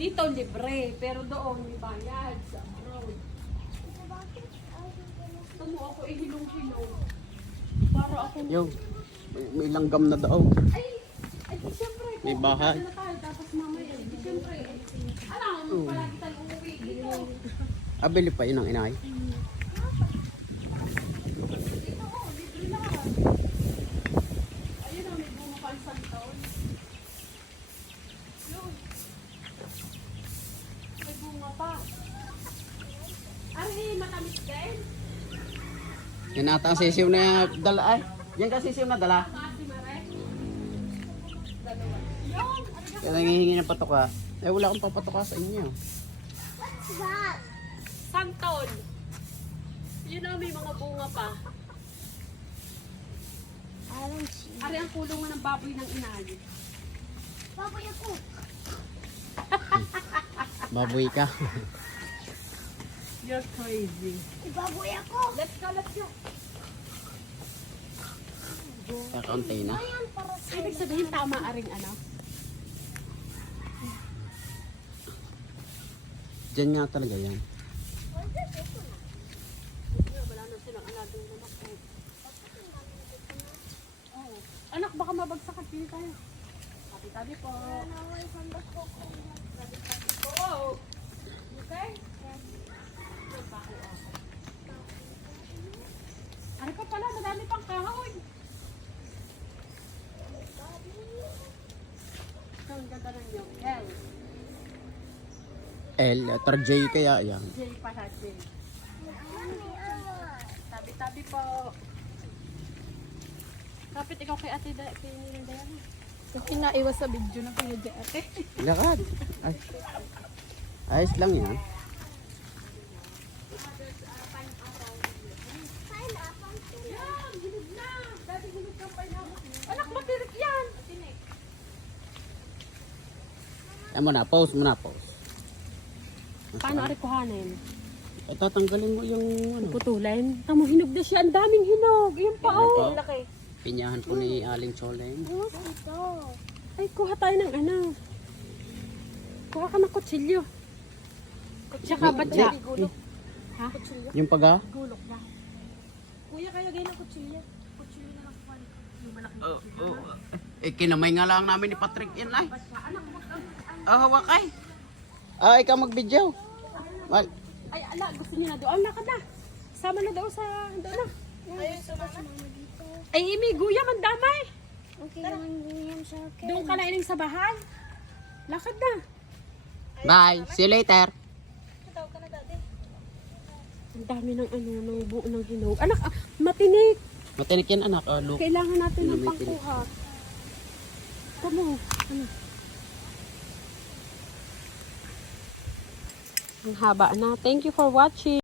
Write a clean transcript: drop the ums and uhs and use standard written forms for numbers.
Dito libre, pero doon may bayad sa abroad. Gusto mo ako ihilong-hilong. Para ako... Yo, may langgam na daw. Ay, di syempre. May bahay. Na tayo, tapos mamaya. Di syempre. Alam mo, palagi tayong umuwi dito. Abili pa yun ang inay. Dito, libre na. Ayun na, may bunga pa ang santaon. Yun. May bunga pa. Ari, matamis din. Yan ata ang sisiw na dala ay. Yan ka sisiw na dala. Kasi mare. Dalawa. Yun. Kaya nangihingi ng patoka. Eh wala akong papatoka sa inyo. Santol. Yun na, may mga bunga pa. Ari ang kulungan ng baboy ng inay. Baboy ako. Baboy ka. You're crazy. Baboy ako. Let's go, let's go. Kakaunti na. Ayan, para sa Ibig sabihin tama aring ano. Diyan nga talaga yan. Wala na silang aladong nanak. Oh. Anak, baka mabagsak at pili tayo. Tabi-tabi po. Tabi-tabi po. Okay? Ano pa pala, madami pang kahoy. Ito, ang ganda ng yung L. L, letter J kaya yan. J pa siya, J. Tabi-tabi po. Kapit ikaw kay ate, kay Ninang Diana. Kasi naiwas sa video na kayo dyan ate. Lakad. Ay. Ayos lang yan. Yan, hinog na. Dati hinog kang pineapple. Anak, matirik yan. Yan mo na, pause mo na, pause. Paano ari kuhanin? Eh, tatanggalin mo yung ano. Putulin? Tamo, hinog na siya. Ang daming hinog. Yung pa, oh. Laki. Pinyahan ko ni Aling Choleng. Ito. Ay, kuha tayo ng ano. Kuha ka ng kutsilyo. Tsaka batya. Ha? Yung paga? Gulok na. Kuya, kaya lagay ng kutsilya. Kutsilya na lang kuhan. Yung malaki. Eh, kinamay nga lang namin ni Patrick yan ay. Hawakay. Ikaw mag-video. Mal. Ay, ala, gusto niya na doon. Lakad na. Sama na daw sa, doon na. Ayun, sa mama dito. Ay, Imi, guyam, ang damay. Okay lang yan sa akin. Doon ka na ining sa bahay. Lakad na. Bye. See you later. Tawag ka na dati. Ang dami ng ano, ng buo ng hinog. Anak, matinik. Matinik yan anak. Look. Kailangan natin ng May tinik. pangkuha. Tamo, ano? Ang haba na. Thank you for watching.